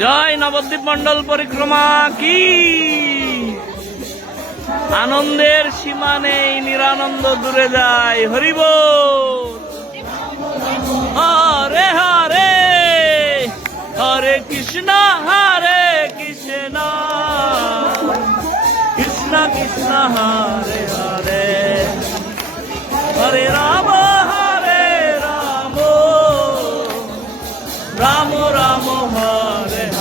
জয় নবদ্বীপ মন্ডল পরিক্রমা কি? আনন্দের সীমা নেই, নিরানন্দ দূরে যায়, হরিব। হরে হরে হরে কৃষ্ণ হরে কৃষ্ণ। কৃষ্ণ কৃষ্ণ, হরে হরে। হরে রাম হরে রাম। রাম রাম, হরে